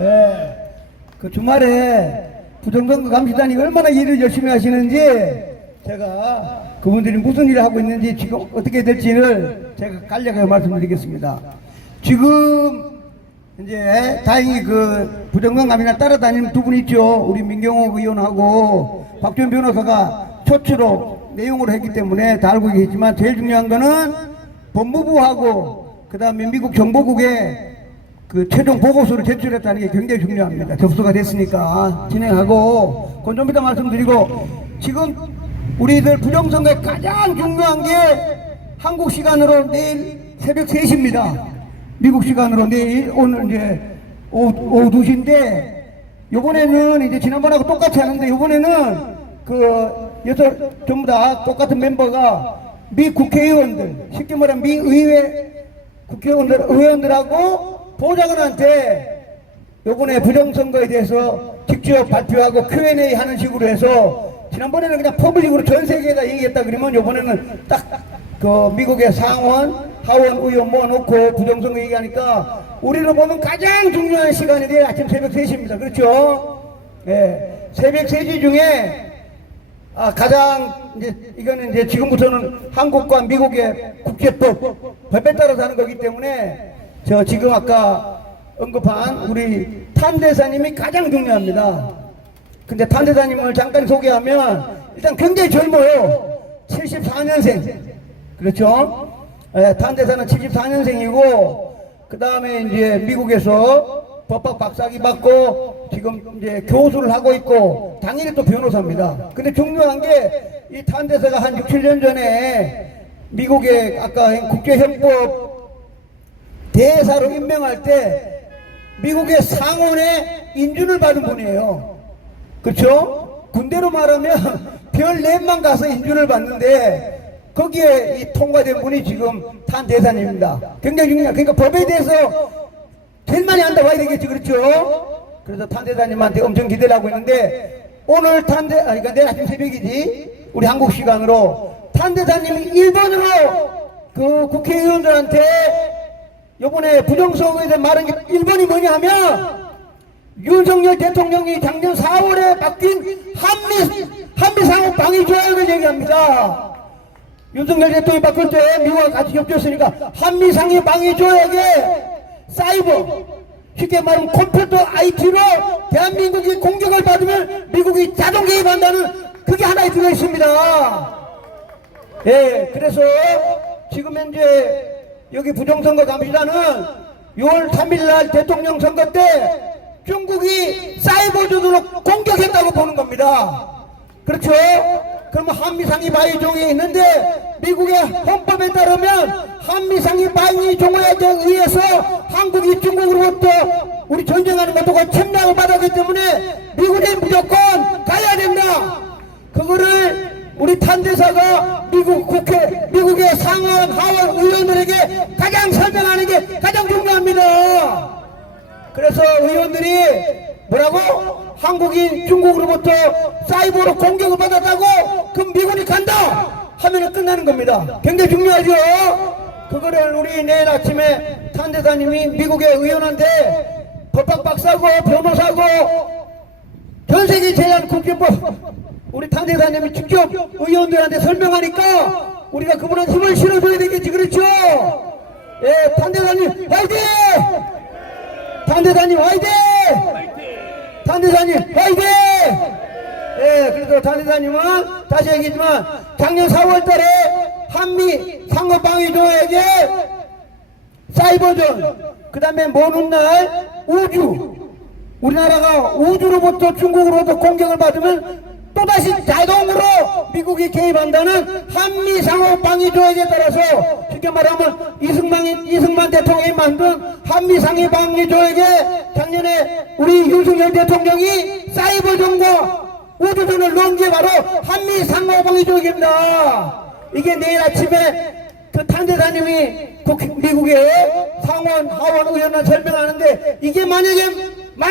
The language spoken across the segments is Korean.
예, 그 주말에 부정선거 감시단이 얼마나 일을 열심히 하시는지 제가 그분들이 무슨 일을 하고 있는지 지금 어떻게 될지를 제가 간략하게 말씀드리겠습니다. 지금 이제 다행히 그 부정선 감시단 따라다니는 두 분 있죠. 우리 민경호 의원하고 박준 변호사가 초치로 내용으로 했기 때문에 다 알고 계시지만 제일 중요한 거는 법무부하고 그 다음에 미국 정보국에 그 최종 보고서를 제출했다는 게 굉장히 중요합니다. 접수가 됐으니까 진행하고 그건 좀 이따 말씀드리고, 지금 우리들 부정선거에 가장 중요한 게 한국 시간으로 내일 새벽 3시입니다. 미국 시간으로 내일 오늘 이제 오후 2시인데, 요번에는 이제 지난번하고 똑같이 하는데 요번에는 전부 다 똑같은 멤버가 미 국회의원들, 쉽게 말하면 미 의회 의원들하고 보좌관한테 요번에 부정선거에 대해서 직접 발표하고 Q&A 하는 식으로 해서, 지난번에는 그냥 퍼블릭으로 전 세계에다 얘기했다 그러면 요번에는 딱 그 미국의 상원, 하원 의원 모아놓고 부정선거 얘기하니까 우리로 보면 가장 중요한 시간이 내일 아침 새벽 3시입니다. 그렇죠? 예. 새벽 3시 중에 가장 이거는 이제 지금부터는 한국과 미국의 국제법에 따라서 하는 거기 때문에 지금 아까 언급한 우리 탄 대사님이 가장 중요합니다. 근데 탄 대사님을 잠깐 소개하면 일단 굉장히 젊어요. 74년생. 그렇죠? 예, 탄 대사는 74년생이고 그 다음에 이제 미국에서 법학 박사학위 받고 지금 이제 교수를 하고 있고 당연히 또 변호사입니다. 근데 중요한 게 이 탄 대사가 한 6, 7년 전에 미국의 아까 국제헌법 대사로 임명할 때 미국의 상원에 인준을 받은 분이에요. 그렇죠? 군대로 말하면 별 4만 가서 인준을 받는데 거기에 이 통과된 분이 지금 탄 대사님입니다. 굉장히 중요해요. 그러니까 법에 대해서 제일 많이 안다 봐야 되겠지. 그렇죠? 그래서 탄 대사님한테 엄청 기대를 하고 있는데, 오늘 그러니까 내일 아침 새벽이지, 우리 한국 시간으로 탄 대사님이 일본으로 그 국회의원들한테 요번에 부정선거에 대해 말한 게, 일본이 뭐냐 하면 윤석열 대통령이 작년 4월에 바뀐 한미상호 방위 조약을 얘기합니다. 윤석열 대통령이 바꿀 때 미국과 같이 겹쳤으니까 한미상호 방위 조약에 사이버, 쉽게 말하면 컴퓨터 IT로 대한민국이 공격을 받으면 미국이 자동 개입한다는 그게 하나에 들어 있습니다. 예, 그래서 지금 현재 여기 부정선거 감시단은 6월 3일날 대통령 선거 때 중국이 사이버전으로 공격했다고 보는 겁니다. 그렇죠? 그러면 한미상위 방위 조약이 있는데 미국의 헌법에 따르면 한미상위 방위 조약에 의해서 한국이 중국으로부터 우리 전쟁하는 것도 침략을 받았기 때문에 미국이 무조건 가야 된다. 그거를 우리 탄 대사가 미국의 상원, 하원 의원들에게 가장 설명하는 게 가장 중요합니다. 그래서 의원들이 뭐라고? 한국이 중국으로부터 사이버로 공격을 받았다고? 그럼 미국이 간다 하면 끝나는 겁니다. 굉장히 중요하죠. 그거를 우리 내일 아침에 탄 대사님이 미국의 의원한테 법학 박사고 변호사고 전 세계 제한 국제법 우리 탄 대사님이 직접 의원들한테 설명하니까 우리가 그분한테 힘을 실어줘야 되겠지. 그렇죠? 예, 탄 대사님 화이팅! 탄 대사님 화이팅! 탄 대사님 화이팅! 예, 그래서 탄 대사님은 다시 얘기했지만 작년 4월 달에 한미 상호 방위 조약에 사이버전, 그 다음에 먼 훗날 우주, 우리나라가 우주로부터 중국으로부터 공격을 받으면 또다시 자동으로 미국이 개입한다는 한미 상호 방위 조약에 따라서 쉽게 말하면 이승만 대통령이 만든 한미 상호 방위 조약에 작년에 우리 윤석열 대통령이 사이버전과 우주전을 넣은 게 바로 한미 상호 방위 조약입니다. 이게 내일 아침에 그 탄 대사님이 미국의 상원, 하원 의원을 설명하는데, 이게 만약에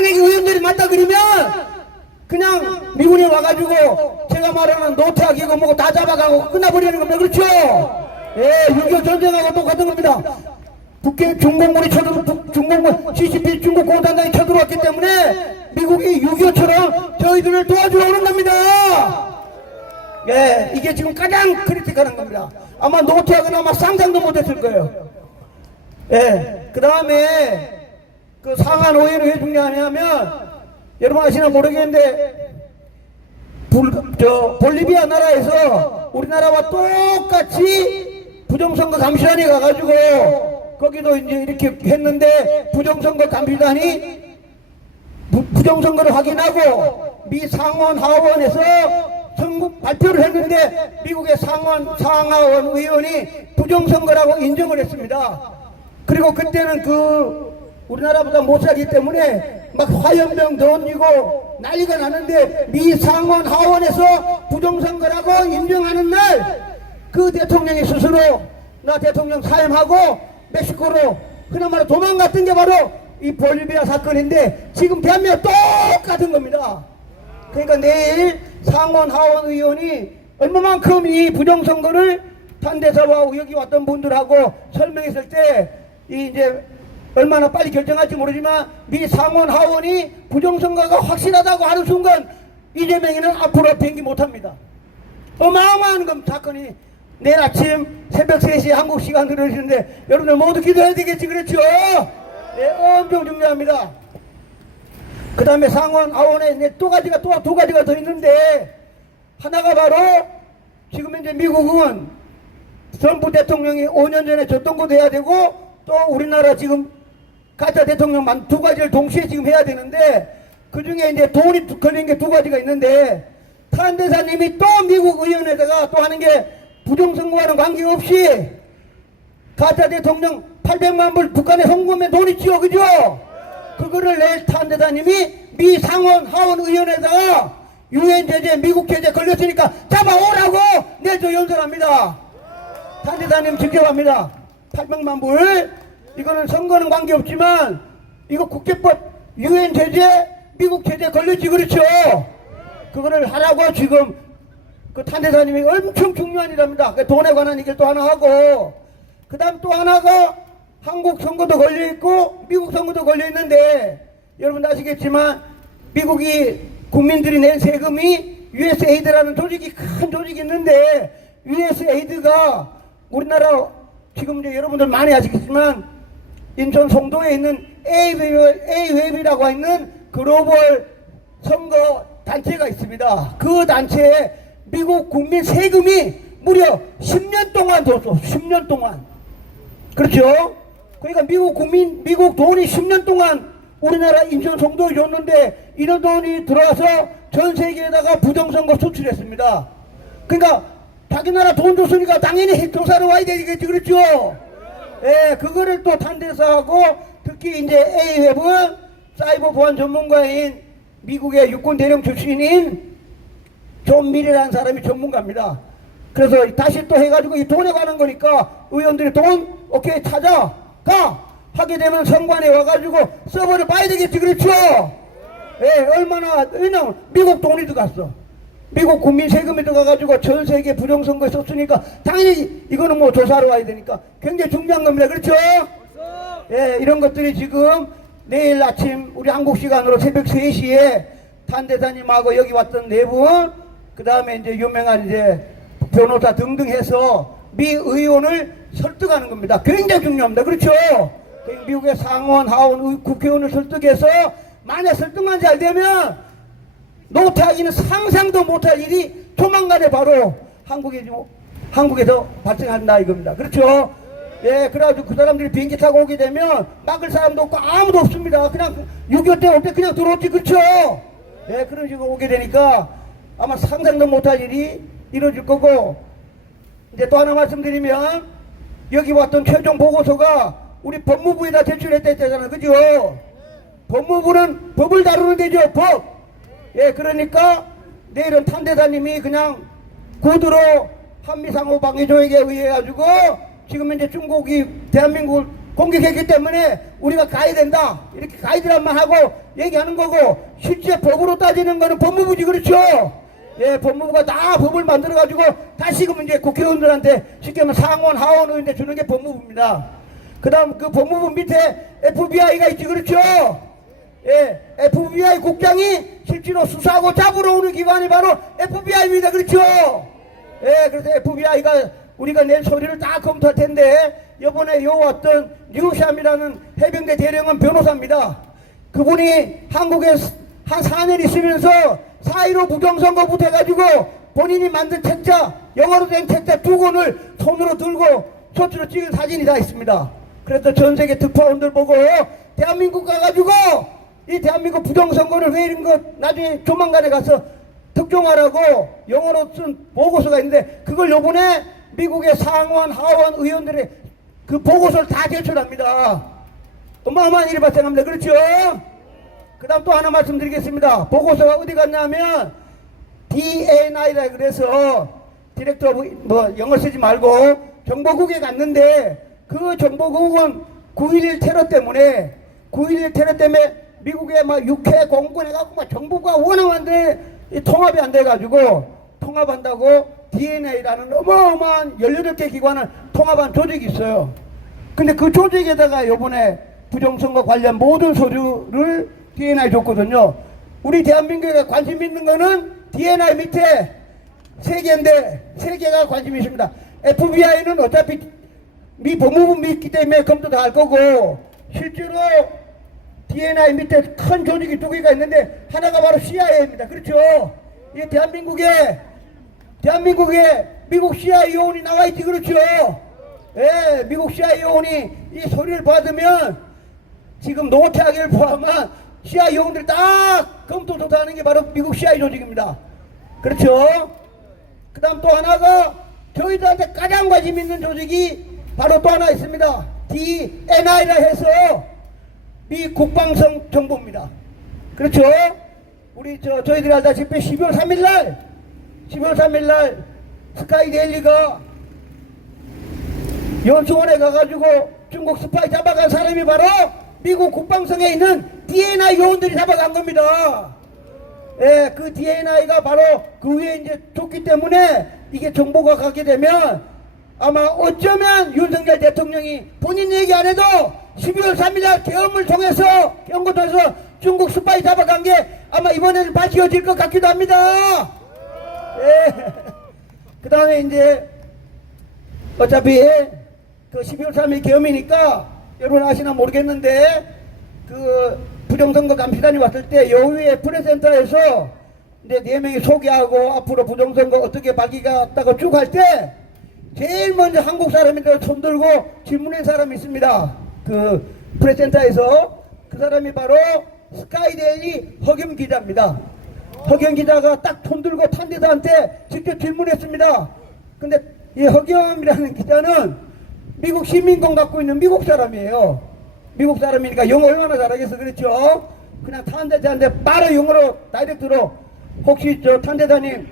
의원들이 맞다 그러면 그냥 미군이 와가지고 제가 말하는 노트하기고 뭐고 다 잡아가고 끝나버리는 겁니다. 그렇죠? 예, 6.25 전쟁하고 똑같은 겁니다. 북해 중공군이 중공군 CCP 중국 공산당이 쳐들어왔기 때문에 미국이 6.25처럼 저희들을 도와주러 오는 겁니다. 예, 이게 지금 가장 크리티컬한 겁니다. 아마 노태하거나 아마 상상도 못했을 거예요. 예, 그 다음에 그 상한 오해는 왜 중요하냐면 여러분 아시나 모르겠는데 볼리비아 나라에서 우리나라와 똑같이 부정선거 감시단이 가가지고 거기도 이제 이렇게 했는데 부정선거 감시단이 부정선거를 확인하고 미 상원 하원에서 선거 발표를 했는데 미국의 상하원 의원이 부정선거라고 인정을 했습니다. 그리고 그때는 우리나라보다 못 살기 때문에 막 화염병 던지고 난리가 나는데 미 상원 하원에서 부정선거라고 인정하는 날 그 대통령이 스스로 나 대통령 사임하고 멕시코로 그나마나 도망갔던 게 바로 이 볼리비아 사건인데 지금 대한민국 똑같은 겁니다. 그러니까 내일 상원 하원 의원이 얼마만큼 이 부정선거를 탄대사와 여기 왔던 분들하고 설명했을 때 이제 얼마나 빨리 결정할지 모르지만 미 상원 하원이 부정선거가 확실하다고 하는 순간 이재명이는 앞으로 비행기 못합니다. 어마어마한 사건이 내일 아침 새벽 3시 한국 시간으로 이러시는데 여러분들 모두 기도해야 되겠지. 그렇죠? 네, 엄청 중요합니다. 그 다음에 상원 하원에 두 가지가 더 있는데 하나가 바로 지금 이제 미국은 트럼프 대통령이 5년 전에 전동구도 해야 되고 또 우리나라 지금 가짜 대통령만 두 가지를 동시에 지금 해야 되는데 그 중에 이제 돈이 걸린 게 두 가지가 있는데 탄 대사님이 또 미국 의원에다가 또 하는 게 부정선거와는 관계없이 가짜 대통령 800만 불 북한에 송금에 돈 있지요. 그죠? 그거를 내일 탄 대사님이 미 상원 하원 의원에다가 유엔 제재 미국 제재 걸렸으니까 잡아오라고 내일 저 연설합니다. 탄 대사님 직접 합니다. 800만 불 이거는 선거는 관계없지만 이거 국제법 유엔 제재 미국 제재 걸렸지. 그렇죠? 그거를 하라고 지금 그 탄 대사님이 엄청 중요한 일입니다. 돈에 관한 얘기를 또 하나 하고 그 다음 또 하나가 한국 선거도 걸려있고 미국 선거도 걸려있는데 여러분 아시겠지만 미국이 국민들이 낸 세금이 USAID라는 조직이 큰 조직이 있는데 USAID가 우리나라 지금 이제 여러분들 많이 아시겠지만 인천 송도에 있는 A웹이라고 있는 글로벌 선거 단체가 있습니다. 그 단체에 미국 국민 세금이 무려 10년 동안 줬어. 10년 동안. 그렇죠? 그러니까 미국 돈이 10년 동안 우리나라 인천 송도에 줬는데 이런 돈이 들어와서 전 세계에다가 부정선거 수출했습니다. 그러니까 자기 나라 돈 줬으니까 당연히 조사를 와야 되겠지. 그렇죠? 예, 그거를 또 탄대사하고 특히 이제 A웹은 사이버 보안 전문가인 미국의 육군 대령 출신인 존 밀이라는 사람이 전문가입니다. 그래서 다시 또 해가지고 이 돈에 관한 거니까 의원들이 돈 오케이 찾아 가 하게 되면 선관에 와가지고 서버를 봐야 되겠지. 그렇죠? 예, 얼마나 왜냐면 미국 돈이 들어갔어. 미국 국민 세금이 들어가가지고 전 세계 부정선거에 썼으니까 당연히 이거는 뭐 조사로 와야 되니까 굉장히 중요한 겁니다. 그렇죠? 예, 이런 것들이 지금 내일 아침 우리 한국 시간으로 새벽 3시에 탄 대사님하고 여기 왔던 네 분, 그 다음에 이제 유명한 이제 변호사 등등 해서 미 의원을 설득하는 겁니다. 굉장히 중요합니다. 그렇죠? 미국의 상원, 하원, 국회의원을 설득해서 만약 설득만 잘 되면 노태하기는 상상도 못할 일이 조만간에 바로 한국에서 발생한다 이겁니다. 그렇죠? 예, 그래가지고 그 사람들이 비행기 타고 오게 되면 막을 사람도 없고 아무도 없습니다. 그냥 6.25 때 올 때 그냥 들어오지. 그렇죠? 예, 그런 식으로 오게 되니까 아마 상상도 못할 일이 이루어질 거고, 이제 또 하나 말씀드리면 여기 왔던 최종 보고서가 우리 법무부에다 제출했다 했잖아요. 그죠? 법무부는 법을 다루는 데죠. 법. 예, 그러니까 내일은 탄 대사님이 그냥 구두로 한미상호 방위조약에 의해 가지고 지금 이제 중국이 대한민국을 공격했기 때문에 우리가 가야 된다 이렇게 가이드란만 하고 얘기하는 거고, 실제 법으로 따지는 거는 법무부지. 그렇죠? 예, 법무부가 다 법을 만들어 가지고 다시금 이제 국회의원들한테 쉽게 말하면 상원 하원 의원한테 주는 게 법무부입니다. 그 다음 그 법무부 밑에 FBI가 있지, 그렇죠? 예, FBI 국장이 실제로 수사하고 잡으러 오는 기관이 바로 FBI입니다. 그렇죠? 예, 그래서 FBI가 우리가 낸 소리를 다 검토할 텐데, 이번에 요 어떤 뉴샴이라는 해병대 대령은 변호사입니다. 그분이 한국에 한 4년 있으면서 4.15 부정선거부터 해가지고 본인이 만든 책자, 영어로 된 책자 2권을 손으로 들고 셔츠로 찍은 사진이 다 있습니다. 그래서 전 세계 특파원들 보고 대한민국 가가지고 이 대한민국 부정선거를 왜 이런 거 나중에 조만간에 가서 특종하라고 영어로 쓴 보고서가 있는데, 그걸 요번에 미국의 상원, 하원 의원들의 그 보고서를 다 제출합니다. 어마어마한 일이 발생합니다. 그렇죠? 그 다음 또 하나 말씀드리겠습니다. 보고서가 어디 갔냐면 DNI라 그래서 디렉터 뭐 영어 쓰지 말고 정보국에 갔는데, 그 정보국은 9.11 테러 때문에 미국에 막 육해 공군해갖고 막 정부가 원하는데 통합이 안 돼가지고, 통합한다고 DNA라는 어마어마한 18개 기관을 통합한 조직이 있어요. 근데 그 조직에다가 요번에 부정선거 관련 모든 서류를 DNI 줬거든요. 우리 대한민국에 관심 있는 거는 DNI 밑에 3개인데 3개가 관심이 있습니다. FBI는 어차피 미 법무부 믿기 때문에 검토 다 할 거고, 실제로 DNI 밑에 큰 조직이 2개가 있는데 하나가 바로 CIA입니다. 그렇죠? 이게 대한민국에 미국 CIA 요원이 나와 있지, 그렇죠? 예, 미국 CIA 요원이 이 소리를 받으면 지금 노태악을 포함한 CIA 요원들이 다 검토 조사하는 게 바로 미국 CIA 조직입니다. 그렇죠? 그 다음 또 하나가 저희들한테 가장 관심 있는 조직이 바로 또 하나 있습니다. DNI라 해서 미 국방성 정보입니다. 그렇죠? 우리 저희들이 알다시피 12월 3일날 스카이데일리가 연수원에 가가지고 중국 스파이 잡아간 사람이 바로 미국 국방성에 있는 DNI 요원들이 잡아간 겁니다. 예, 그 DNI가 바로 그 위에 이제 줬기 때문에 이게 정보가 가게 되면 아마 어쩌면 윤석열 대통령이 본인 얘기 안 해도 12월 3일날 계엄을 통해서 중국 스파이 잡아간 게 아마 이번에는 밝혀질 것 같기도 합니다. 예. 그 다음에 이제 어차피 그 12월 3일 계엄이니까 여러분 아시나 모르겠는데, 그 부정선거 감시단이 왔을 때 여의회 프레센터에서 이제 4명이 소개하고 앞으로 부정선거 어떻게 밝히겠다고 쭉 할 때 제일 먼저 한국 사람인데 손 들고 질문한 사람이 있습니다. 그 프레센터에서 그 사람이 바로 스카이데일리 허겸 기자입니다. 허겸 기자가 딱 손 들고 탄대사한테 직접 질문했습니다. 근데 이 허겸이라는 기자는 미국 시민권 갖고 있는 미국 사람이에요. 미국 사람이니까 영어 얼마나 잘하겠어, 그렇죠? 그냥 탄대사한테 바로 영어로 다이렉트로, 혹시 저 탄대사님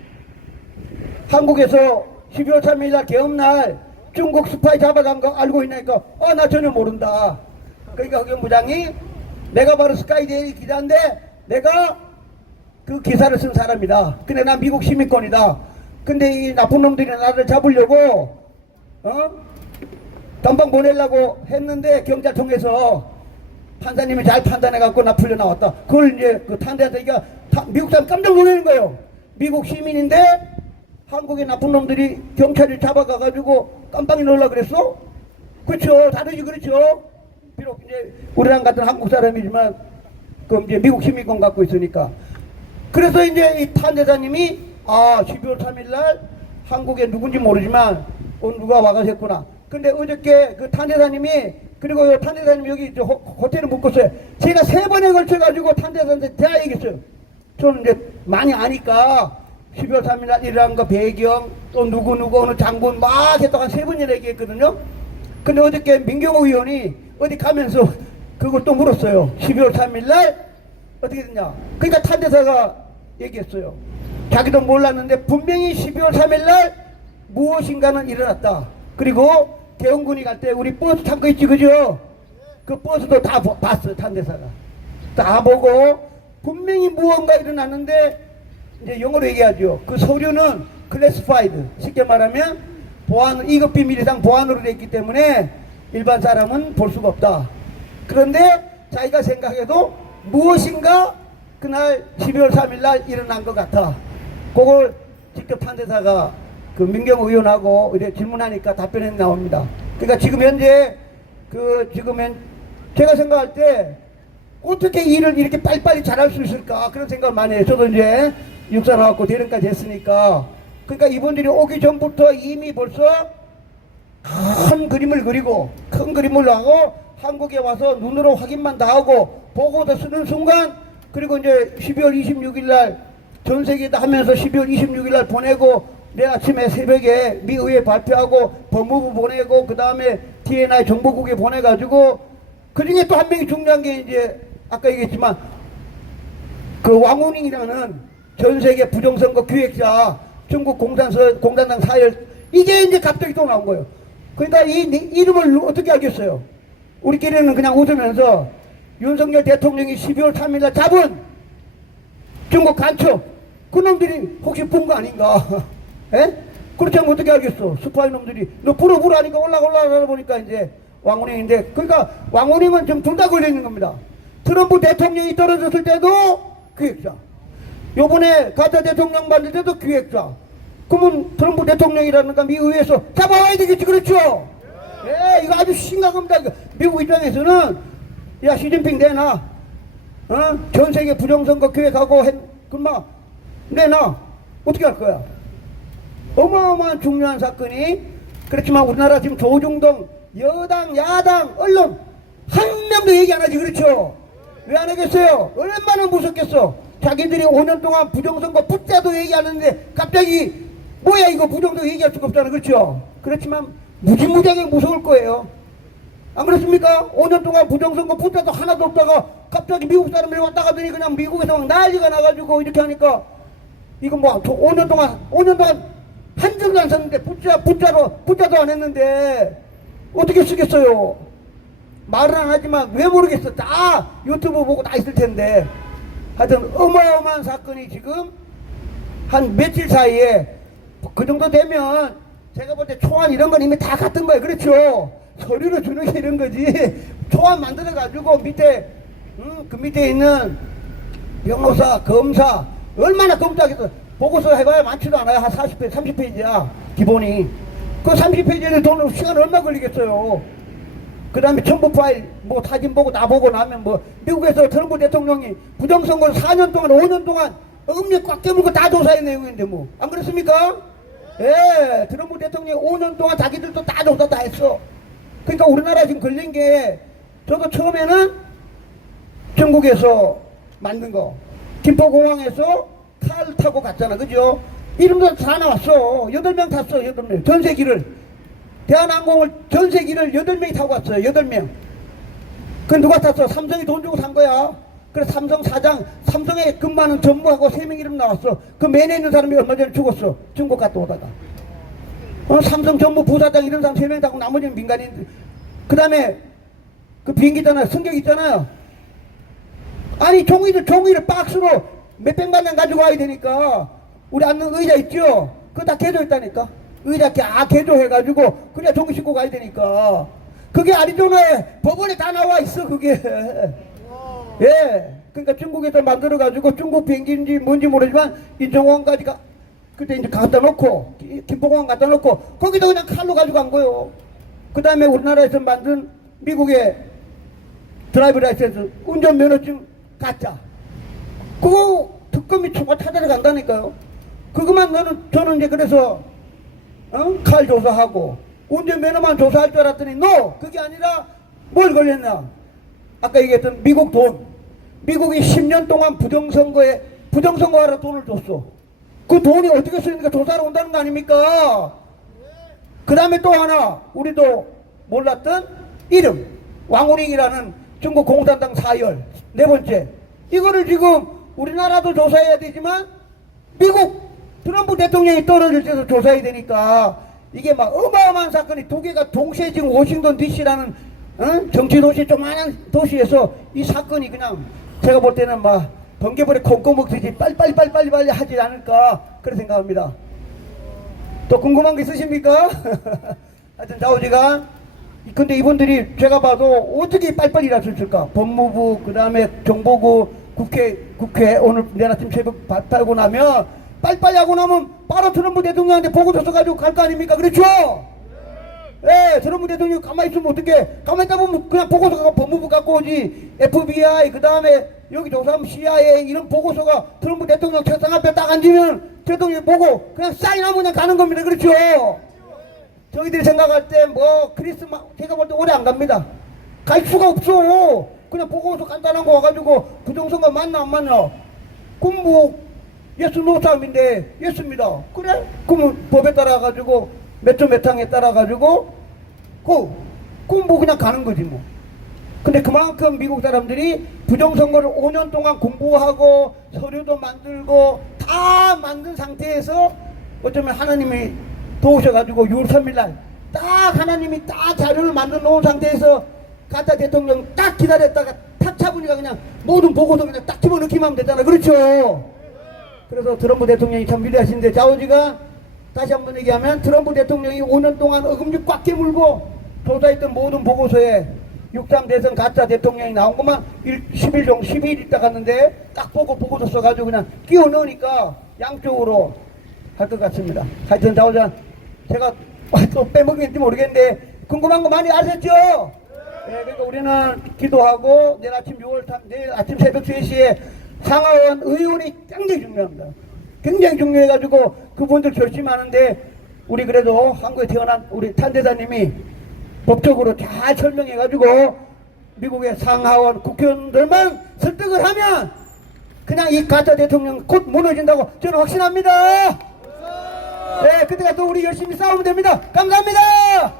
한국에서 12월 3일날 계엄날 중국 스파이 잡아간 거 알고 있나니까 나 전혀 모른다. 그러니까 허겸 부장이 내가 바로 스카이데일리 기자인데 내가 그 기사를 쓴 사람이다. 근데 나 미국 시민권이다. 근데 이 나쁜 놈들이 나를 잡으려고 감방 보내려고 했는데 경찰청에서 판사님이 잘 판단해갖고 나 풀려 나왔다. 그걸 이제 그 탄대하니까 미국 사람 깜짝 놀라는 거예요. 미국 시민인데 한국의 나쁜 놈들이 경찰이 잡아가가지고 깜빡이 놀라 그랬어? 그렇죠. 다르지, 그렇죠. 비록 이제 우리랑 같은 한국 사람이지만 그 이제 미국 시민권 갖고 있으니까. 그래서 이제 이 탄대사님이 12월 3일날 한국에 누군지 모르지만 누가 와가셨구나. 근데 어저께 그 탄대사님이, 그리고 탄대사님 여기 호텔을 묵었어요. 제가 3번에 걸쳐가지고 탄대사한테 대화 얘기했어요. 저는 이제 많이 아니까 12월 3일날 일어난 거 배경, 또 누구 어느 장군 막 했다가 한 3번이나 얘기했거든요. 근데 어저께 민경호 의원이 어디 가면서 그걸 또 물었어요. 12월 3일날 어떻게 됐냐. 그러니까 탄대사가 얘기했어요. 자기도 몰랐는데 분명히 12월 3일날 무엇인가는 일어났다. 그리고 대원군이 갈 때 우리 버스 탄 거 있지, 그죠? 그 버스도 다 봤어, 탄대사가. 다 보고 분명히 무언가 일어났는데, 이제 영어로 얘기하죠. 그 서류는 클래시파이드, 쉽게 말하면 보안, 2급 비밀 이상 보안으로 돼 있기 때문에 일반 사람은 볼 수가 없다. 그런데 자기가 생각해도 무엇인가 그날 12월 3일 날 일어난 것 같아. 그걸 직접 판대사가 그 민경 의원하고 이렇게 질문하니까 답변이 나옵니다. 그러니까 지금 현재 제가 생각할 때 어떻게 일을 이렇게 빨리빨리 잘할 수 있을까 그런 생각을 많이 해요. 저도 이제 육사 나왔고 대령까지 했으니까. 그러니까 이분들이 오기 전부터 이미 벌써 큰 그림을 그리고 큰 그림을 하고 한국에 와서 눈으로 확인만 다 하고 보고도 쓰는 순간, 그리고 이제 12월 26일 날 전 세계에다 하면서 12월 26일 날 보내고 내일 아침에 새벽에 미의회 발표하고 법무부 보내고 그 다음에 DNI 정보국에 보내가지고, 그 중에 또 한 명이 중요한 게 이제 아까 얘기했지만 그 왕훈잉이라는 전 세계 부정선거 기획자, 중국 공산당 사열, 이게 이제 갑자기 또 나온 거예요. 그러니까 이 이름을 어떻게 알겠어요? 우리끼리는 그냥 웃으면서 윤석열 대통령이 12월 3일 날 잡은 중국 간첩, 그놈들이 혹시 본 거 아닌가? 에? 그렇지 않으면 어떻게 알겠어? 스파이 놈들이 너 불어 하니까 올라가 보니까 이제 왕훈잉인데, 그러니까 왕훈잉은 지금 둘 다 걸려있는 겁니다. 트럼프 대통령이 떨어졌을 때도 기획자, 요번에 가짜 대통령 만들 때도 기획자. 그러면 트럼프 대통령이라는가 미의회에서 잡아와야 되겠지. 그렇죠? 예, 이거 아주 심각합니다. 미국 입장에서는 야 시진핑 내놔, 전 세계 부정선거 기획하고 그마 내놔. 어떻게 할 거야? 어마어마한 중요한 사건이. 그렇지만 우리나라 지금 조중동 여당 야당 언론 한 명도 얘기 안 하지. 그렇죠? 왜 안 하겠어요? 얼마나 무섭겠어. 자기들이 5년 동안 부정선거 붙자도 얘기하는데 갑자기 뭐야 이거 부정선거 얘기할 수가 없잖아. 그렇죠? 그렇지만 무지무지하게 무서울 거예요. 안 그렇습니까? 5년 동안 부정선거 붙자도 하나도 없다가 갑자기 미국 사람들이 왔다 가더니 그냥 미국에서 막 난리가 나가지고 이렇게 하니까 이거 뭐 5년 동안 한 줄도 안 썼는데 붙자도 안 했는데 어떻게 쓰겠어요? 말은 안 하지만 왜 모르겠어. 다 유튜브 보고 다 있을 텐데. 하여튼 어마어마한 사건이 지금 한 며칠 사이에 그 정도 되면 제가 볼 때 초안 이런 건 이미 다 갔던 거예요. 그렇죠? 서류로 주는 게 이런 거지. 초안 만들어 가지고 밑에 그 밑에 있는 변호사, 검사 얼마나 검토하겠어. 보고서 해봐야 많지도 않아요. 한 40페이지, 30페이지야 기본이. 그 30페이지에 돈 시간 얼마 걸리겠어요. 그 다음에 첨부 파일 뭐 사진 보고 나보고 나면 뭐 미국에서 트럼프 대통령이 부정선거 4년 동안 5년 동안 음료 꽉 깨물고 다 조사한 내용인데 뭐 안 그렇습니까? 예, 트럼프 대통령이 5년 동안 자기들도 다 조사 다 했어. 그러니까 우리나라 지금 걸린 게, 저도 처음에는 중국에서 만든 거 김포공항에서 칼 타고 갔잖아. 그죠? 이름도 다 나왔어. 8명 탔어. 8명 전세기를, 대한항공을 전세기를 8명이 타고 갔어요. 8명. 그 누가 탔어? 삼성이 돈 주고 산 거야. 그래서 삼성 사장, 삼성에 근무하는 전무하고 3명 이름 나왔어. 그 맨에 있는 사람이 얼마 전에 죽었어. 중국 갔다 오다가. 삼성 전무 부사장 이런 사람 3명 타고 나머지는 민간인. 그 다음에 그 비행기 있잖아요. 승객 있잖아요. 아니 종이를 박스로 몇백만 원 가지고 와야 되니까 우리 앉는 의자 있죠? 그거 다 개조했다니까. 의자 개조해가지고 그래야 종이 싣고 가야 되니까. 그게 아리조나에 법원에 다 나와 있어 그게. 예, 그러니까 중국에서 만들어가지고 중국 비행기인지 뭔지 모르지만 인천공항까지 그때 이제 갖다 놓고 김포공항 갖다 놓고 거기다 그냥 칼로 가지고 간 거예요. 그 다음에 우리나라에서 만든 미국의 드라이브 라이센스 운전면허증 가짜, 그거 특검이 총알 찾아러 간다니까요. 그것만 저는 이제 그래서 칼 조사하고 운전면허만 조사할 줄 알았더니 그게 아니라 뭘 걸렸나? 아까 얘기했던 미국 돈. 미국이 10년 동안 부정선거하러 돈을 줬어. 그 돈이 어떻게 쓰니까 조사하러 온다는 거 아닙니까? 그 다음에 또 하나 우리도 몰랐던 이름, 왕훈잉이라는 중국 공산당 사열. 4번째, 이거를 지금 우리나라도 조사해야 되지만 미국 트럼프 대통령이 떨어질 때도 조사해야 되니까 이게 막 어마어마한 사건이 2개가 동시에 지금 워싱턴 DC라는 정치도시 조만한 도시에서 이 사건이 그냥 제가 볼 때는 막 번개불에 콩콩 먹듯이 빨리 하지 않을까 그런 생각합니다. 또 궁금한 거 있으십니까? 하여튼 좌우지간 근데 이분들이 제가 봐도 어떻게 빨리빨리 일할 수 있을까? 법무부, 그 다음에 정보부, 국회 오늘 내일 아침 새벽 발표하고 나면 빨리빨리 하고 나면 바로 트럼프 대통령한테 보고서 써가지고 갈 거 아닙니까? 그렇죠? 예, 트럼프 대통령이 가만히 있으면 어떻게, 가만히 있다 보면 그냥 보고서가 법무부 갖고 오지, FBI, 그 다음에 여기 조사하면 CIA, 이런 보고서가 트럼프 대통령 책상 앞에 딱 앉으면 대통령이 보고 그냥 사인하면 그냥 가는 겁니다. 그렇죠? 저희들이 생각할 때 뭐 크리스마스, 제가 볼 때 오래 안 갑니다. 갈 수가 없어. 그냥 보고서 간단한 거 와가지고 부정선거 맞나 안 맞나? 그럼 뭐 예스 노 싸움인데 예스입니다. 그래? 그러면 법에 따라가지고 몇 조 몇 항에 따라가지고 그럼 뭐 그냥 가는 거지 뭐. 근데 그만큼 미국 사람들이 부정선거를 5년 동안 공부하고 서류도 만들고 다 만든 상태에서 어쩌면 하나님이 도우셔가지고 6월 3일날 딱 하나님이 딱 자료를 만들어 놓은 상태에서 가짜 대통령 딱 기다렸다가 탁 잡으니까 그냥 모든 보고서 그냥 딱 집어넣기만 하면 되잖아. 그렇죠? 그래서 트럼프 대통령이 참 위대하신데 좌우지가 다시 한번 얘기하면 트럼프 대통령이 5년 동안 어금니 꽉 깨물고 조사했던 모든 보고서에 6.3 대선 가짜 대통령이 나온 것만 10일 정도 12일 있다 갔는데 딱 보고 보고서 써가지고 그냥 끼워 넣으니까 양쪽으로 할 것 같습니다. 하여튼 좌우자 제가 또 빼먹는지 모르겠는데 궁금한 거 많이 아셨죠? 네, 그러니까 우리는 기도하고 내일 아침 6월 3, 내일 아침 새벽 3시에 상하원 의원이 굉장히 중요합니다. 굉장히 중요해가지고 그분들 결심하는데 우리 그래도 한국에 태어난 우리 탄대사님이 법적으로 잘 설명해가지고 미국의 상하원 국회의원들만 설득을 하면 그냥 이 가짜 대통령 곧 무너진다고 저는 확신합니다. 네, 그때가 또 우리 열심히 싸우면 됩니다. 감사합니다.